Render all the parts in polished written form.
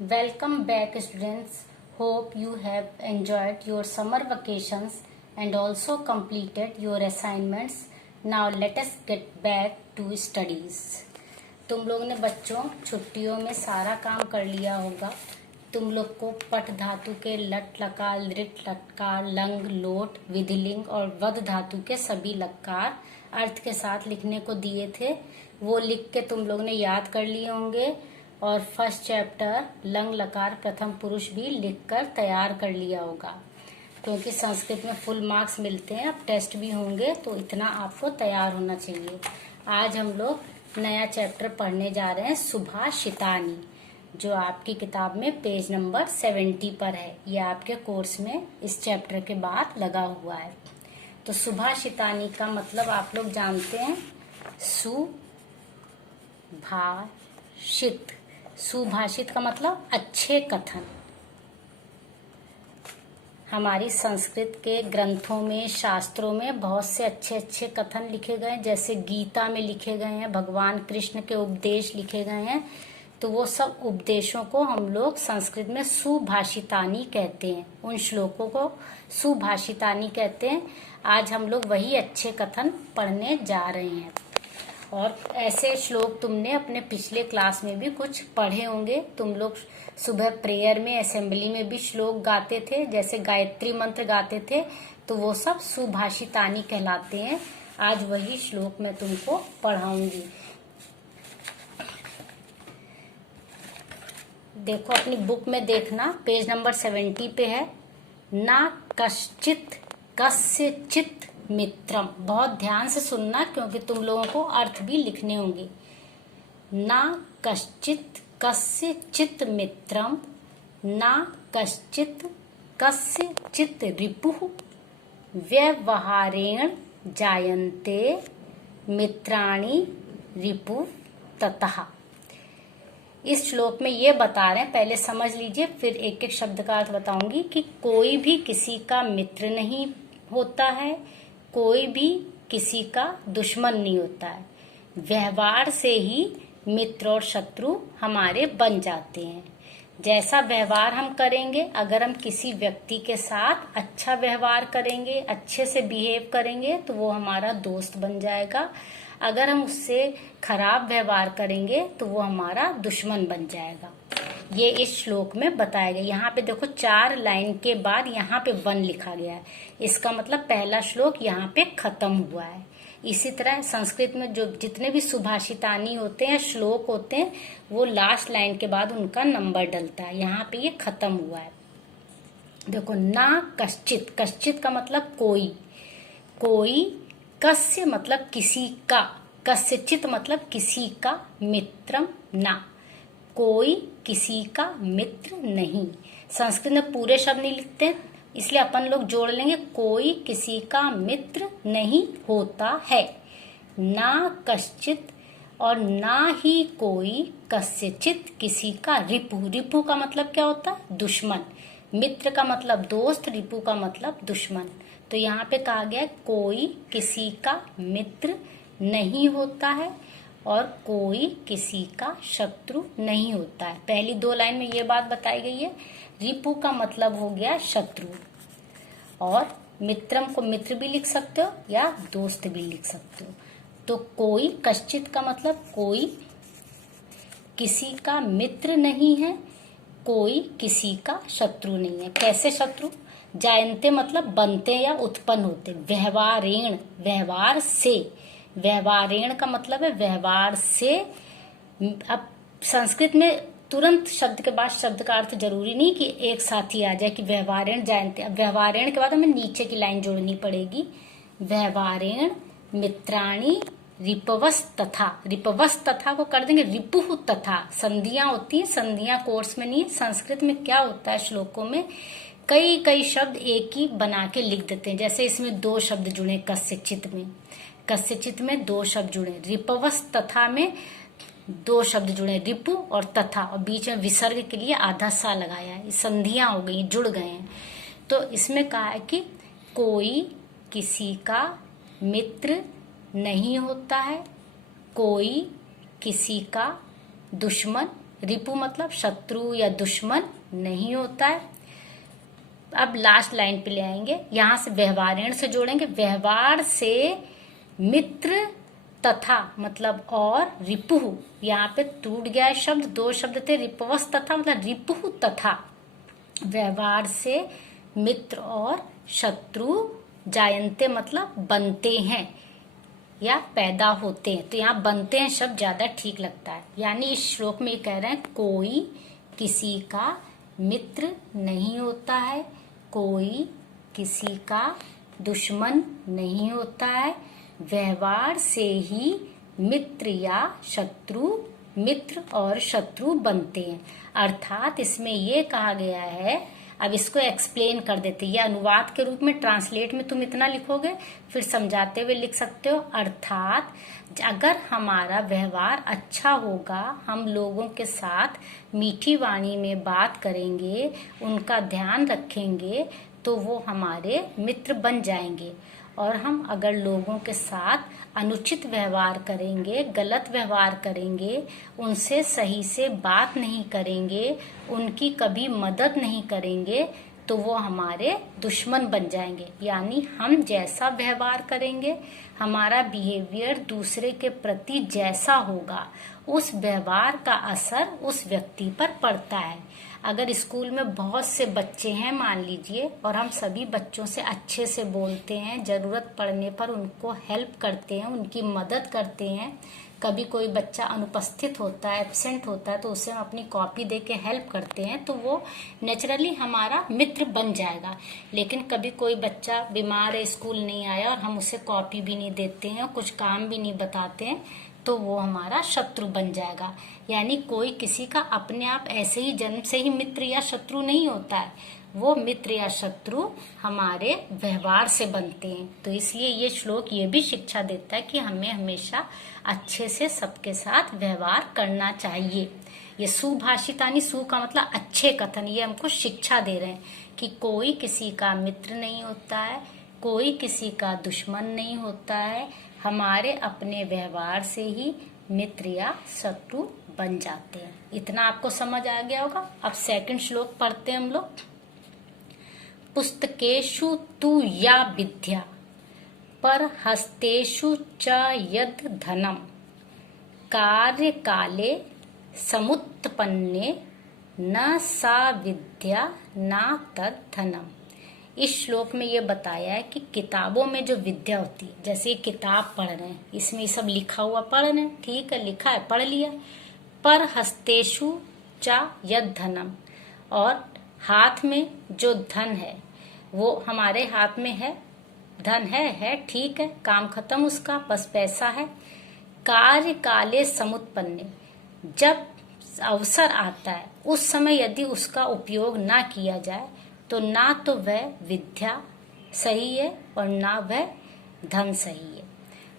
Welcome back, students. Hope you have enjoyed your summer vacations and also completed your assignments. Now let us get back to studies. तुम लोग ने बच्चों छुट्टियों में सारा काम कर लिया होगा। तुम लोग को पट धातु के लट लकार लिट लटकार लंग लोट विधिलिंग और वध धातु के सभी लकार अर्थ के साथ लिखने को दिए थे। वो लिख के तुम लोग ने याद कर लिए होंगे और फर्स्ट चैप्टर लंग लकार प्रथम पुरुष भी लिखकर तैयार कर लिया होगा, क्योंकि संस्कृत में फुल मार्क्स मिलते हैं। अब टेस्ट भी होंगे तो इतना आपको तैयार होना चाहिए। आज हम लोग नया चैप्टर पढ़ने जा रहे हैं सुभाषितानी, जो आपकी किताब में पेज नंबर 70 पर है। ये आपके कोर्स में इस चैप्टर के बाद लगा हुआ है। तो सुभाषितानी का मतलब आप लोग जानते हैं, सुभाषित। सुभाषित का मतलब अच्छे कथन। हमारी संस्कृत के ग्रंथों में, शास्त्रों में बहुत से अच्छे अच्छे कथन लिखे गए हैं। जैसे गीता में लिखे गए हैं, भगवान कृष्ण के उपदेश लिखे गए हैं। तो वो सब उपदेशों को हम लोग संस्कृत में सुभाषितानी कहते हैं। उन श्लोकों को सुभाषितानी कहते हैं। आज हम लोग वही अच्छे कथन पढ़ने जा रहे हैं। और ऐसे श्लोक तुमने अपने पिछले क्लास में भी कुछ पढ़े होंगे। तुम लोग सुबह प्रेयर में, असेंबली में भी श्लोक गाते थे, जैसे गायत्री मंत्र गाते थे। तो वो सब सुभाषितानी कहलाते हैं। आज वही श्लोक मैं तुमको पढ़ाऊंगी। देखो अपनी बुक में देखना, पेज नंबर 70 पे है। ना कश्चित कस्यचित मित्रम। बहुत ध्यान से सुनना, क्योंकि तुम लोगों को अर्थ भी लिखने होंगे। ना कश्चित कस्यचित मित्रम, ना कश्चित कस्यचित रिपुः व्यवहारेण जायन्ते मित्राणि रिपुः ततः। इस श्लोक में ये बता रहे हैं, पहले समझ लीजिए, फिर एक एक शब्द का अर्थ बताऊंगी कि कोई भी किसी का मित्र नहीं होता है, कोई भी किसी का दुश्मन नहीं होता है। व्यवहार से ही मित्र और शत्रु हमारे बन जाते हैं। जैसा व्यवहार हम करेंगे, अगर हम किसी व्यक्ति के साथ अच्छा व्यवहार करेंगे, अच्छे से बिहेव करेंगे, तो वो हमारा दोस्त बन जाएगा। अगर हम उससे खराब व्यवहार करेंगे तो वो हमारा दुश्मन बन जाएगा। ये इस श्लोक में बताया गया। यहाँ पे देखो 4 लाइन के बाद यहाँ पे 1 लिखा गया है। इसका मतलब पहला श्लोक यहाँ पे खत्म हुआ है। इसी तरह संस्कृत में जो जितने भी सुभाषितानी होते हैं, श्लोक होते हैं, वो लास्ट लाइन के बाद उनका नंबर डलता है। यहाँ पे ये खत्म हुआ है। देखो, ना कश्चित। कश्चित का मतलब कोई। कोई, कस्य मतलब किसी का, कस्यचित मतलब किसी का, मित्रम ना। कोई किसी का मित्र नहीं। संस्कृत में पूरे शब्द नहीं लिखते, इसलिए अपन लोग जोड़ लेंगे, कोई किसी का मित्र नहीं होता है। ना कश्चित और ना ही कोई कस्यचित किसी का रिपु। रिपु का मतलब क्या होता है? दुश्मन। मित्र का मतलब दोस्त, रिपु का मतलब दुश्मन। तो यहाँ पे कहा गया है कोई किसी का मित्र नहीं होता है और कोई किसी का शत्रु नहीं होता है। पहली 2 लाइन में ये बात बताई गई है। रिपु का मतलब हो गया शत्रु, और मित्रम को मित्र भी लिख सकते हो या दोस्त भी लिख सकते हो। तो कोई, कश्चित का मतलब कोई किसी का मित्र नहीं है, कोई किसी का शत्रु नहीं है। कैसे शत्रु? जायन्ते मतलब बनते या उत्पन्न होते। व्यवहारेण, व्यवहार से। व्यवहारेण का मतलब है व्यवहार से। अब संस्कृत में तुरंत शब्द के बाद शब्द का अर्थ जरूरी नहीं कि एक साथ ही आ जाए कि व्यवहारेण जायन्ते। अब व्यवहारेण के बाद हमें नीचे की लाइन जोड़नी पड़ेगी। व्यवहारेण मित्राणि रिपवस तथा। रिपवस तथा को कर देंगे रिपुः तथा। संधियां होती है, संधियां कोर्स में नहीं है। संस्कृत में क्या होता है, श्लोकों में कई कई शब्द एक ही बना के लिख देते हैं। जैसे इसमें 2 शब्द जुड़े, कस्यचित में। कस्यचित में 2 शब्द जुड़े। रिपवस तथा में 2 शब्द जुड़े, रिपु और तथा, और बीच में विसर्ग के लिए आधा सा लगाया है। संधियां हो गई, जुड़ गए हैं। तो इसमें कहा है कि कोई किसी का मित्र नहीं होता है, कोई किसी का दुश्मन रिपु मतलब शत्रु या दुश्मन नहीं होता है। अब लास्ट लाइन पे ले आएंगे, यहां से व्यवहारेण से जोड़ेंगे। व्यवहार से मित्र तथा मतलब और रिपुहु, यहाँ पे टूट गया है शब्द, दो शब्द थे, रिपवस तथा मतलब रिपुहु तथा। व्यवहार से मित्र और शत्रु, जायन्ते मतलब बनते हैं या पैदा होते हैं, तो यहाँ बनते हैं शब्द ज्यादा ठीक लगता है। यानी इस श्लोक में ये कह रहे हैं कोई किसी का मित्र नहीं होता है, कोई किसी का दुश्मन नहीं होता है, व्यवहार से ही मित्र या शत्रु, मित्र और शत्रु बनते हैं। अर्थात इसमें ये कहा गया है, अब इसको एक्सप्लेन कर देते, ये अनुवाद के रूप में, ट्रांसलेट में तुम इतना लिखोगे, फिर समझाते हुए लिख सकते हो। अर्थात अगर हमारा व्यवहार अच्छा होगा, हम लोगों के साथ मीठी वाणी में बात करेंगे, उनका ध्यान रखेंगे, तो वो हमारे मित्र बन जाएंगे। और हम अगर लोगों के साथ अनुचित व्यवहार करेंगे, गलत व्यवहार करेंगे, उनसे सही से बात नहीं करेंगे, उनकी कभी मदद नहीं करेंगे, तो वो हमारे दुश्मन बन जाएंगे। यानी हम जैसा व्यवहार करेंगे, हमारा बिहेवियर दूसरे के प्रति जैसा होगा, उस व्यवहार का असर उस व्यक्ति पर पड़ता है। अगर स्कूल में बहुत से बच्चे हैं मान लीजिए, और हम सभी बच्चों से अच्छे से बोलते हैं, जरूरत पड़ने पर उनको हेल्प करते हैं, उनकी मदद करते हैं, कभी कोई बच्चा अनुपस्थित होता है, एब्सेंट होता है, तो उसे हम अपनी कॉपी दे के हेल्प करते हैं, तो वो नेचुरली हमारा मित्र बन जाएगा। लेकिन कभी कोई बच्चा बीमार है, स्कूल नहीं आया, और हम उसे कॉपी भी नहीं देते हैं, कुछ काम भी नहीं बताते हैं, तो वो हमारा शत्रु बन जाएगा। यानी कोई किसी का अपने आप ऐसे ही जन्म से ही मित्र या शत्रु नहीं होता है, वो मित्र या शत्रु हमारे व्यवहार से बनते हैं। तो इसलिए ये श्लोक ये भी शिक्षा देता है कि हमें हमेशा अच्छे से सबके साथ व्यवहार करना चाहिए। ये सुभाषितानि, सु का मतलब अच्छे कथन, ये हमको शिक्षा दे रहे हैं कि कोई किसी का मित्र नहीं होता है, कोई किसी का दुश्मन नहीं होता है, हमारे अपने व्यवहार से ही मित्र या शत्रु बन जाते हैं। इतना आपको समझ आ गया होगा। अब सेकंड श्लोक पढ़ते हैं हम लोग। पुस्तकेषु तु या विद्या, पर हस्तेषु च यद् धनम, कार्य काले समुत्पन्ने न सा विद्या न तद् धनम। इस श्लोक में ये बताया है कि किताबों में जो विद्या होती है, जैसे किताब पढ़ रहे हैं, इसमें सब लिखा हुआ पढ़ रहे हैं, ठीक है, लिखा है, पढ़ लिया। पर हस्तेषु च यद् धनम, और हाथ में जो धन है, वो हमारे हाथ में है, धन है, ठीक है, काम खत्म उसका, बस पैसा है। कार्य काले समुत्पन्ने, जब अवसर आता है उस समय यदि उसका उपयोग ना किया जाए, तो ना तो वह विद्या सही है और ना वह धन सही है।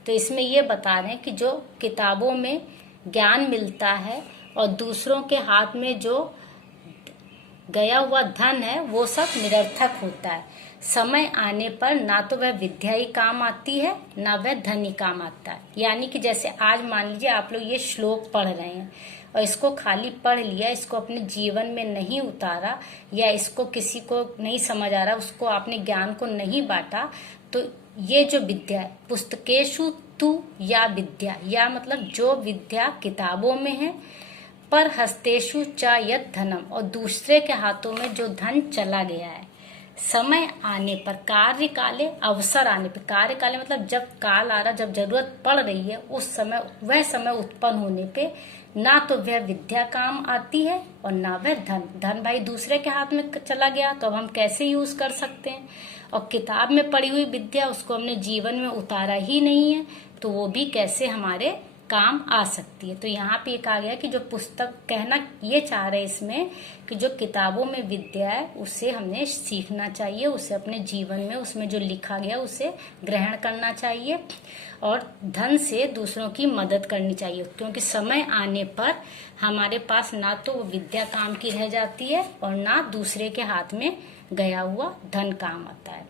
तो इसमें ये बता रहे हैं कि जो किताबों में ज्ञान मिलता है और दूसरों के हाथ में जो गया हुआ धन है, वो सब निरर्थक होता है। समय आने पर ना तो वह विद्या ही काम आती है, ना वह धन ही काम आता है। यानी कि जैसे आज मान लीजिए आप लोग ये श्लोक पढ़ रहे हैं और इसको खाली पढ़ लिया, इसको अपने जीवन में नहीं उतारा, या इसको किसी को नहीं समझ आ रहा, उसको आपने ज्ञान को नहीं बांटा, तो ये जो विद्या है, पुस्तकेषु तु या विद्या, या मतलब जो विद्या किताबों में है, पर हस्तेषु च यद् धनम, और दूसरे के हाथों में जो धन चला गया है, समय आने पर, कार्य काले, अवसर आने पर, कार्य काले मतलब जब काल आ रहा, जब जरूरत पड़ रही है, उस समय, वह समय उत्पन्न होने पे ना तो वह विद्या काम आती है और ना वह धन। धन भाई दूसरे के हाथ में चला गया, तो अब हम कैसे यूज कर सकते हैं। और किताब में पढ़ी हुई विद्या, उसको हमने जीवन में उतारा ही नहीं है, तो वो भी कैसे हमारे काम आ सकती है। तो यहाँ पे कहा गया कि जो पुस्तक, कहना ये चाह रहे इसमें कि जो किताबों में विद्या है उसे हमने सीखना चाहिए, उसे अपने जीवन में, उसमें जो लिखा गया उसे ग्रहण करना चाहिए, और धन से दूसरों की मदद करनी चाहिए, क्योंकि समय आने पर हमारे पास ना तो वो विद्या काम की रह जाती है और ना दूसरे के हाथ में गया हुआ धन काम आता है।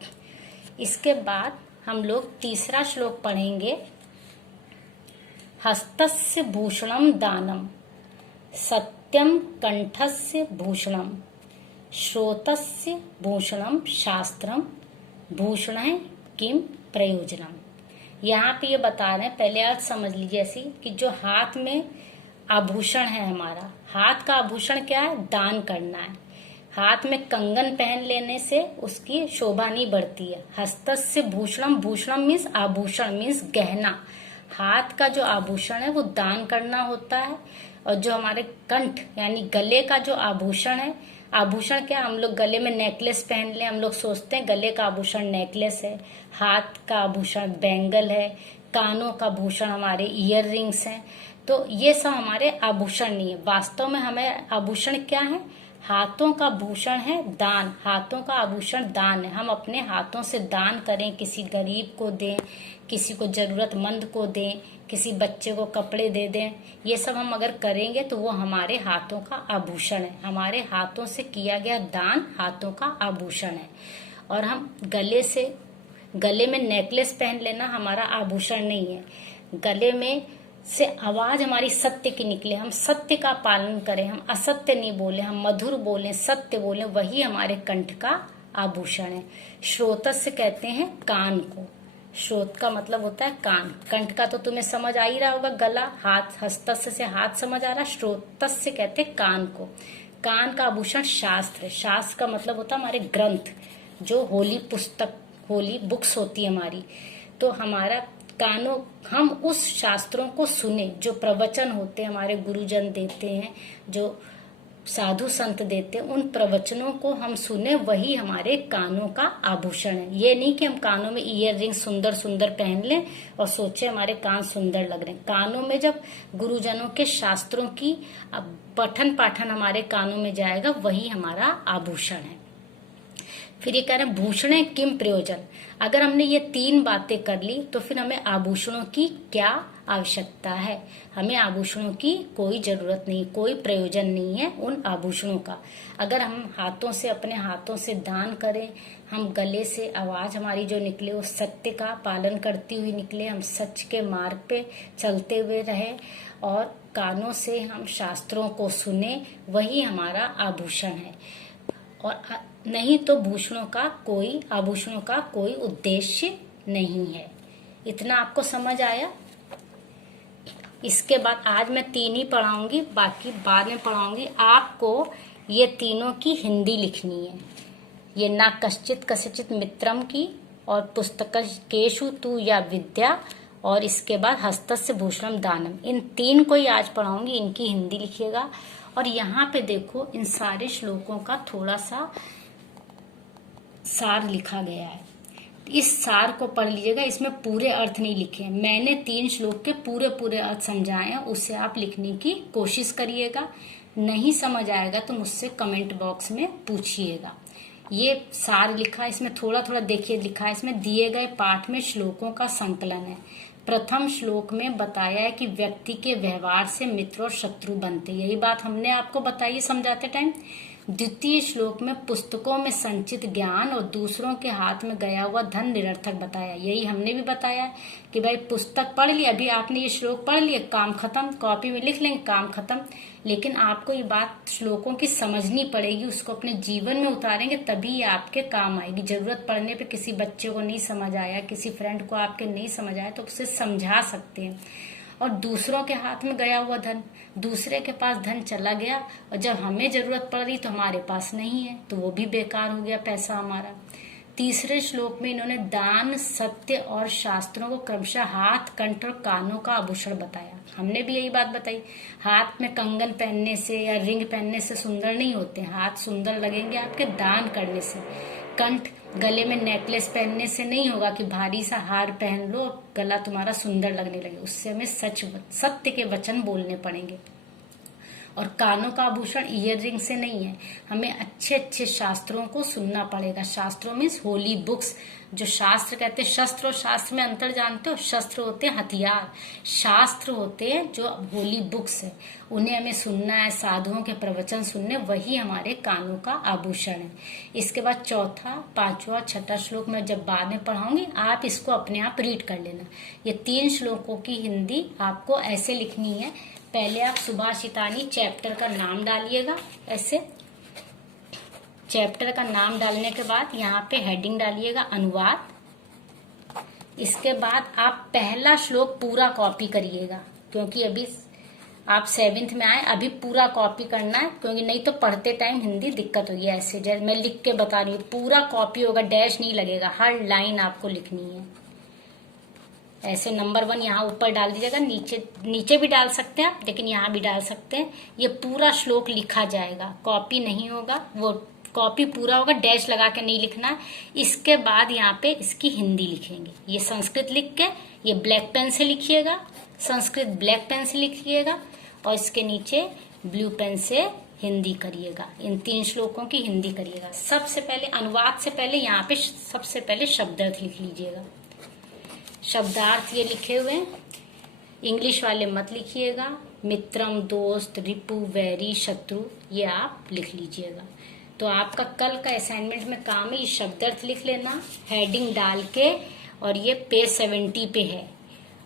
इसके बाद हम लोग तीसरा श्लोक पढ़ेंगे। हस्तस्य भूषणम दानम, सत्यम कंठस्य भूषणम, श्रोतस्य भूषणम शास्त्रम, भूषण किम प्रयोजनम। यहाँ पे ये बता रहे हैं, पहले आप समझ लीजिए ऐसी कि जो हाथ में आभूषण है हमारा, हाथ का आभूषण क्या है? दान करना है। हाथ में कंगन पहन लेने से उसकी शोभा नहीं बढ़ती है। हस्तस्य भूषणम, भूषणम मीन्स आभूषण मीन्स गहना। हाथ का जो आभूषण है वो दान करना होता है। और जो हमारे कंठ यानी गले का जो आभूषण है, आभूषण क्या, हम लोग गले में नेकलेस पहन ले, हम लोग सोचते हैं गले का आभूषण नेकलेस है, हाथ का आभूषण बैंगल है, कानों का आभूषण हमारे ईयर रिंग्स हैं। तो ये सब हमारे आभूषण नहीं है। वास्तव में हमें आभूषण क्या है? हाथों का भूषण है दान, हाथों का आभूषण दान है। हम अपने हाथों से दान करें, किसी गरीब को दें, किसी को जरूरतमंद को दें, किसी बच्चे को कपड़े दे दें, ये सब हम अगर करेंगे तो वो हमारे हाथों का आभूषण है। हमारे हाथों से किया गया दान हाथों का आभूषण है। और हम गले में नेकलेस पहन लेना हमारा आभूषण नहीं है। गले में से आवाज हमारी सत्य की निकले, हम सत्य का पालन करें, हम असत्य नहीं बोले, हम मधुर बोले, सत्य बोले, वही हमारे कंठ का आभूषण है। श्रोतस्य कहते हैं कान को। श्रोत का मतलब होता है कान। कंठ का तो तुम्हें समझ आ ही रहा होगा, गला, हाथ, हस्तस्य से हाथ समझ आ रहा। श्रोतस्य कहते हैं कान को। कान का आभूषण शास्त्र। शास्त्र का मतलब होता है हमारे ग्रंथ, जो होली पुस्तक, होली बुक्स होती है हमारी। तो हमारा कानों, हम उस शास्त्रों को सुने जो प्रवचन होते हैं हमारे गुरुजन देते हैं, जो साधु संत देते हैं, उन प्रवचनों को हम सुने, वही हमारे कानों का आभूषण है। ये नहीं कि हम कानों में ईयर रिंग सुंदर सुंदर पहन लें और सोचे हमारे कान सुंदर लग रहे हैं। कानों में जब गुरुजनों के शास्त्रों की पठन पाठन हमारे कानों में जाएगा, वही हमारा आभूषण है। फिर ये कह रहे हैं भूषण किम प्रयोजन। अगर हमने ये 3 बातें कर ली तो फिर हमें आभूषणों की क्या आवश्यकता है? हमें आभूषणों की कोई जरूरत नहीं, कोई प्रयोजन नहीं है उन आभूषणों का। अगर हम हाथों से, अपने हाथों से दान करें, हम गले से आवाज हमारी जो निकले वो सत्य का पालन करती हुई निकले, हम सच के मार्ग पे चलते हुए रहे, और कानों से हम शास्त्रों को सुने, वही हमारा आभूषण है। और नहीं तो आभूषणों का कोई उद्देश्य नहीं है। इतना आपको समझ आया? इसके बाद आज मैं 3 ही पढ़ाऊंगी, बाकी बाद में पढ़ाऊंगी। आपको ये तीनों की हिंदी लिखनी है। ये ना कश्चित कस्यचित मित्रम की, और पुस्तकेषु तु या विद्या, और इसके बाद हस्तस्य भूषणम दानम। इन 3 को ही आज पढ़ाऊंगी, इनकी हिंदी लिखिएगा। और यहाँ पे देखो, इन सारे श्लोकों का थोड़ा सा सार लिखा गया है। इस सार को पढ़ लीजिएगा, इसमें पूरे अर्थ नहीं लिखे हैं। मैंने 3 श्लोक के पूरे पूरे अर्थ समझाए हैं, उससे आप लिखने की कोशिश करिएगा। नहीं समझ आएगा तो मुझसे कमेंट बॉक्स में पूछिएगा। ये सार लिखा है, इसमें थोड़ा थोड़ा देखिए लिखा है। इसमें दिए गए पाठ में श्लोकों का संकलन है। प्रथम श्लोक में बताया है कि व्यक्ति के व्यवहार से मित्र और शत्रु बनते, यही बात हमने आपको बताई समझाते टाइम। द्वितीय श्लोक में पुस्तकों में संचित ज्ञान और दूसरों के हाथ में गया हुआ धन निरर्थक बताया, यही हमने भी बताया कि भाई पुस्तक पढ़ लिया, अभी आपने ये श्लोक पढ़ लिया, काम खत्म, कॉपी में लिख लेंगे, काम खत्म। लेकिन आपको ये बात श्लोकों की समझनी पड़ेगी, उसको अपने जीवन में उतारेंगे तभी ये आपके काम आएगी। जरूरत पड़ने पे किसी बच्चे को नहीं समझ आया, किसी फ्रेंड को आपके नहीं समझ आया, तो उसे समझा सकते हैं। और दूसरों के हाथ में गया हुआ धन, दूसरे के पास धन चला गया और जब हमें जरूरत पड़ रही तो हमारे पास नहीं है, तो वो भी बेकार हो गया पैसा हमारा। तीसरे श्लोक में इन्होंने दान, सत्य और शास्त्रों को क्रमशः हाथ, कंठ और कानों का आभूषण बताया। हमने भी यही बात बताई, हाथ में कंगन पहनने से या रिंग पहनने से सुंदर नहीं होते, हाथ सुंदर लगेंगे आपके दान करने से। कंठ, गले में नेकलेस पहनने से नहीं होगा कि भारी सा हार पहन लो गला तुम्हारा सुंदर लगने लगे, उससे हमें सत्य के वचन बोलने पड़ेंगे। और कानों का आभूषण ईयर रिंग से नहीं है, हमें अच्छे अच्छे शास्त्रों को सुनना पड़ेगा। शास्त्रों मीन्स होली बुक्स, जो शास्त्र कहते हैं, शस्त्र और शास्त्र में अंतर जानते हो? शस्त्र होते हैं हथियार, शास्त्र होते हैं जो होली बुक्स है, उन्हें हमें सुनना है, साधुओं के प्रवचन सुनने, वही हमारे कानों का आभूषण है। इसके बाद चौथा, पांचवा, छठा श्लोक मैं जब बाद में पढ़ाऊंगी, आप इसको अपने आप रीड कर लेना। ये 3 श्लोकों की हिंदी आपको ऐसे लिखनी है, पहले आप सुभाषितानी चैप्टर का नाम डालिएगा। ऐसे चैप्टर का नाम डालने के बाद यहाँ पे हेडिंग डालिएगा अनुवाद। इसके बाद आप पहला श्लोक पूरा कॉपी करिएगा, क्योंकि अभी आप 7th में आए, अभी पूरा कॉपी करना है, क्योंकि नहीं तो पढ़ते टाइम हिंदी दिक्कत होगी। ऐसे जैसे मैं लिख के बता रही हूँ, पूरा कॉपी होगा, डैश नहीं लगेगा, हर लाइन आपको लिखनी है। ऐसे नंबर 1 यहाँ ऊपर डाल दीजिएगा, नीचे भी डाल सकते हैं आप, लेकिन यहाँ भी डाल सकते हैं। ये पूरा श्लोक लिखा जाएगा, कॉपी नहीं होगा, वो कॉपी पूरा होगा, डैश लगा के नहीं लिखना है। इसके बाद यहाँ पे इसकी हिंदी लिखेंगे। ये संस्कृत लिख के ये ब्लैक पेन से लिखिएगा, संस्कृत ब्लैक पेन से लिखिएगा, और इसके नीचे ब्लू पेन से हिंदी करिएगा। इन 3 श्लोकों की हिंदी करिएगा। सबसे पहले अनुवाद से पहले यहाँ पे सबसे पहले शब्दार्थ लिख लीजिएगा। शब्दार्थ ये लिखे हुए हैं, इंग्लिश वाले मत लिखिएगा। मित्रम, दोस्त, रिपु, वैरी, शत्रु, ये आप लिख लीजिएगा। तो आपका कल का असाइनमेंट में काम है, ये शब्दार्थ लिख लेना हेडिंग डाल के, और ये पेज 70 पे है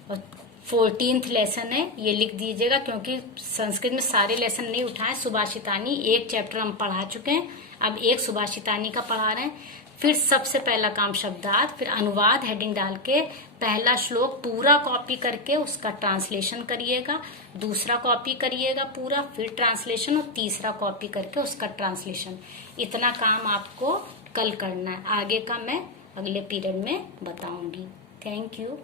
और 14th लेसन है, ये लिख दीजिएगा, क्योंकि संस्कृत में सारे लेसन नहीं उठाए। सुभाषितानी 1 चैप्टर हम पढ़ा चुके हैं, अब 1 सुभाषितानी का पढ़ा रहे हैं। फिर सबसे पहला काम शब्दार्थ, फिर अनुवाद हेडिंग डाल के पहला श्लोक पूरा कॉपी करके उसका ट्रांसलेशन करिएगा, दूसरा कॉपी करिएगा पूरा, फिर ट्रांसलेशन, और तीसरा कॉपी करके उसका ट्रांसलेशन। इतना काम आपको कल करना है, आगे का मैं अगले पीरियड में बताऊंगी। Thank you.